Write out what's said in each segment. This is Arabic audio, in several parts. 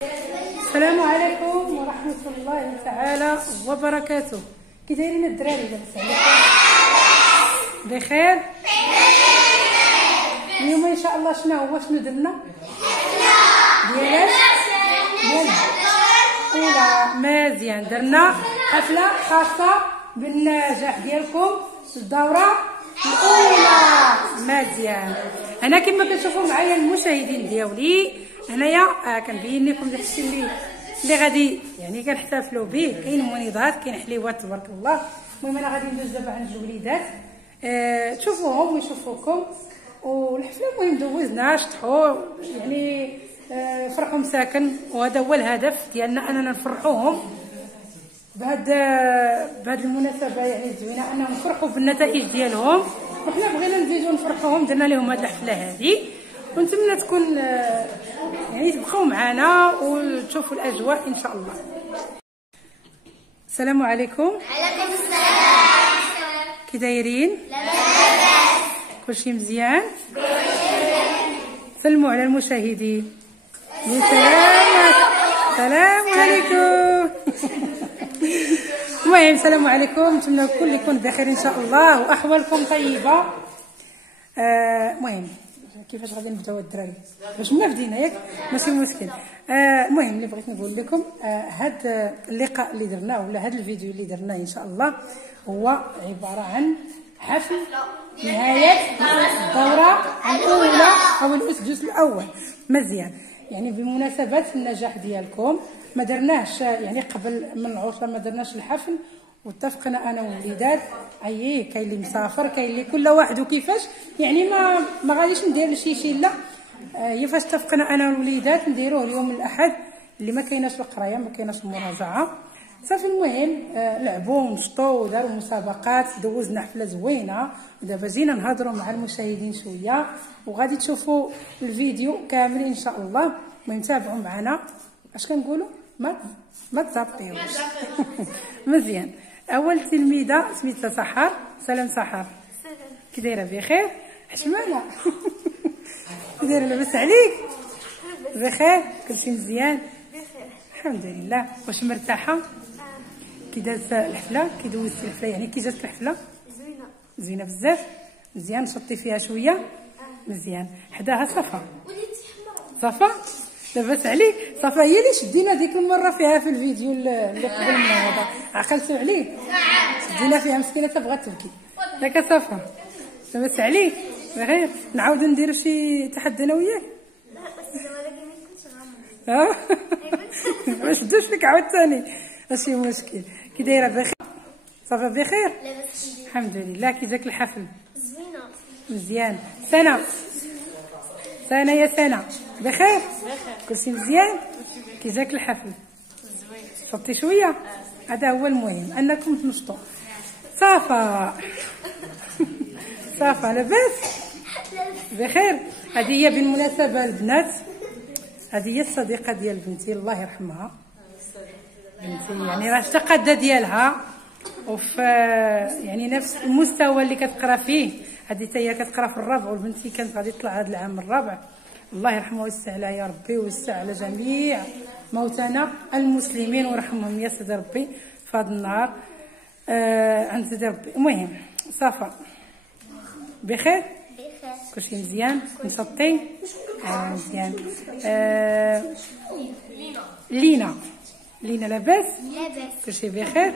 السلام عليكم ورحمة الله تعالى وبركاته. كي دايرين الدراري لاباس عليكم؟ بخير؟ اليوم ان شاء الله شنو درنا؟ ديال اولى مزيان. درنا حفلة خاصة بالنجاح ديالكم في الدورة الأولى. مزيان. أنا كما كتشوفوا معايا المشاهدين ديالي هنايا كنبين لكم داكشي اللي غادي يعني كنحتفلوا به. كاين منيضات، كاين حليوات تبارك الله. المهم انا غادي ندوز دابا عند الوليدات تشوفوهم ويشوفوكم. والحفله المهم دوزنا شطحوا يعني فرحوا مساكن، وهذا هو الهدف ديالنا اننا نفرحوهم بهذه المناسبه يعني زوينه، انهم نفرحوا بالنتائج ديالهم. وحنا بغينا نزيدو نفرحوهم، درنا لهم هذه الحفله هذه، ونتمنى تكون يعني تبقاو معنا وتشوفوا الاجواء ان شاء الله. السلام عليكم. وعليكم السلام. كي دايرين؟ لاباس. كلشي مزيان؟ سلموا على المشاهدين. السلام عليكم. المهم السلام عليكم، نتمنى الكل يكون بخير ان شاء الله واحوالكم طيبه. المهم كيفاش غادي نبداو الدراري؟ باش ما بدينا ياك ماشي مشكل. المهم اللي بغيت نقول لكم هذا اللقاء اللي درناه ولا هذا الفيديو اللي درناه ان شاء الله هو عباره عن حفل نهايه الدوره الاولى او الاسدس الاول. مزيان. يعني بمناسبه النجاح ديالكم ما درناش يعني قبل من العطله ما درناش الحفل، واتفقنا انا والوليدات كاين اللي مسافر، كاين اللي كل واحد وكيفاش يعني ما غاديش ندير شي لا. هي فاش اتفقنا انا والوليدات نديروه اليوم الاحد اللي ما كايناش القرايه ما كايناش المراجعه صافي. المهم لعبوا ونشطوا وداروا مسابقات، دوزنا حفله زوينه. ودابا جينا نهضروا مع المشاهدين شويه وغادي تشوفوا الفيديو كامل ان شاء الله. المهم تابعوا معنا. اش كنقولوا؟ ما تزابطيوش. مزيان. اول تلميذه سميتها سحر. سلام سحر. كي دايره؟ بخير؟ حشمانه. كي دايره؟ لاباس عليك؟ بخير؟ كلشي مزيان؟ بخير الحمد لله. واش مرتاحه؟ كي دازت الحفله؟ كي دوزتي الحفله يعني كي جات الحفله؟ زوينه. زوينه بزاف. مزيان. شطي فيها شويه؟ مزيان. حداها صفا. وليتي حمراء. صفا لاباس عليك؟ صفا هي اللي شدينا ديك المره فيها في الفيديو اللي قبل من هذا، عقلتوا عليه؟ شدينا فيها مسكينه تبغى تبكي. ياك صفا؟ لاباس عليك؟ بخير؟ نعاودو نديرو شي تحدي انا وياك؟ لا بس ولكن ما كنتش غنمر. ما شدوش فيك عاوتاني ماشي مشكل. كي دايره؟ بخير؟ صافا بخير؟ لاباس. الحمد لله. كي جاك الحفل؟ زوينه. مزيان. سنه يا سنه بخير؟ كلشي مزيان؟ كي جاك الحفل؟ زوين. شطي شويه؟ هذا هو المهم انكم تنشطوا. صافا. صافا لاباس؟ بخير. هذه هي بالمناسبه البنات، هذه هي الصديقه ديال بنتي الله يرحمها. بنتي يعني راه التقاده ديالها وفي يعني نفس المستوى اللي كتقرا فيه. هذه حتى هي كتقرا في الرابع، وبنتي كانت غادي تطلع هذا العام الرابع. الله يرحمه ويوسع عليها يا ربي، ويوسع على جميع موتانا المسلمين ويرحمهم يا سيدي ربي في هذا النهار عند سيدي ربي. المهم صافا بخير؟ بخير. كلشي مزيان؟ مشطي؟ مزيان. لينا لاباس؟ لاباس. كلشي بخير؟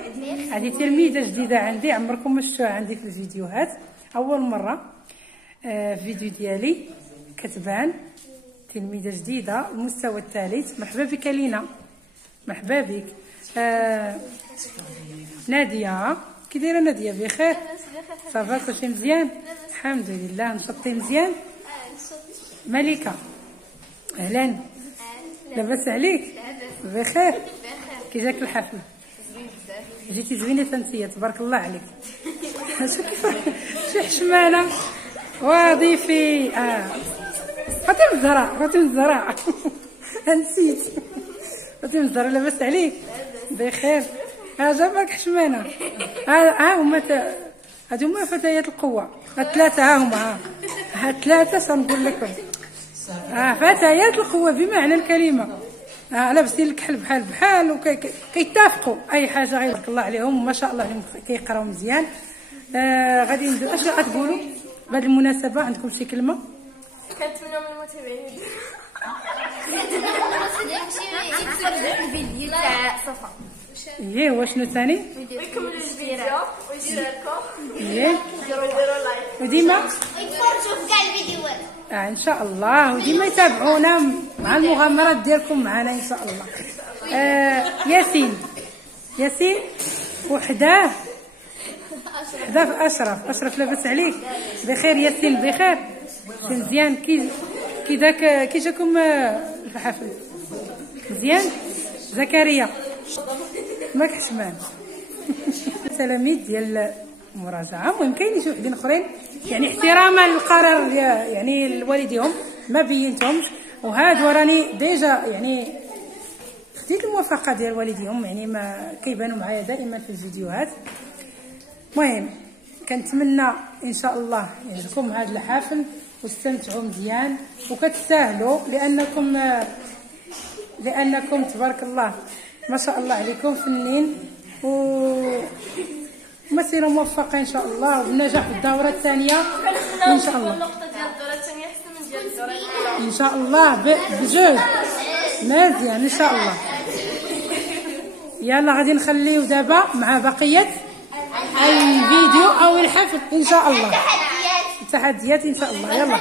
هذه تلميذه جديده عندي، عمركم ما شفتوها عندي في الفيديوهات، اول مره فيديو ديالي كتبان. تلميذه جديده المستوى الثالث. مرحبا بك لينا. مرحبا بك. ناديه. كي دايره ناديه؟ بخير؟ صافا كلشي مزيان؟ الحمد لله. نشطي مزيان؟ ملكه. اهلا. لاباس عليك؟ بخير؟ كي جاك الحفل؟ زوين بزاف. جيتي زوينه انتيا تبارك الله عليك. شو كيف شي حشمانه وظيفي. فاطمه الزهراء. نسيت. فاطمه الزهراء. لاباس عليك؟ بخير. جابك حشمانه. هادو هما فتيات القوه الثلاثه. هما الثلاثه سنقول لكم فتيات القوه بمعنى الكلمه. لابسين الكحل بحال بحال وكيتفقوا اي حاجه غير بارك الله عليهم ما شاء الله عليهم كيقراو مزيان. غادي ندير اش غتقولوا بهذه المناسبه؟ عندكم شي كلمه؟ كنتمنى من المتابعين يكثر الفيديو تاع صفا. ايه وشنو ثاني؟ ويكملوا الفيديو ويشاركوا ايه يديروا لايك وديما ويتفرجوا في كاع الفيديوهات. ان شاء الله وديما يتابعونا مع المغامرات ديالكم معنا ان شاء الله. ياسين وحداه اشرف لاباس عليك؟ بخير ياسين بخير مزيان. كي جاكم الحفل؟ مزيان. زكريا ماك حشمان تلاميذ ديال المراجعه. المهم كاينين شي وحدين اخرين يعني احتراما للقرار يعني لوالديهم ما بينتهمش، وهاد وراني ديجا يعني خديت الموافقه ديال والديهم يعني ما كيبانوا معايا دائما في الفيديوهات. المهم كنتمنى ان شاء الله يعجبكم هذا الحفل واستمتعوا مزيان وكتستاهلوا لانكم تبارك الله ما شاء الله عليكم فنين ومسيره موفقه ان شاء الله وبالنجاح في الدوره الثانيه ان شاء الله. النقطه ديال الدوره الثانيه احسن من ديال الدوره الاولى ان شاء الله بجوج مزيان ان شاء الله. يلا غادي نخليو دابا مع بقيه الفيديو او الحفل ان شاء الله. التحديات ان شاء الله. يلا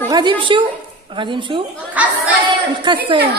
وغادي نمشيو نقصيو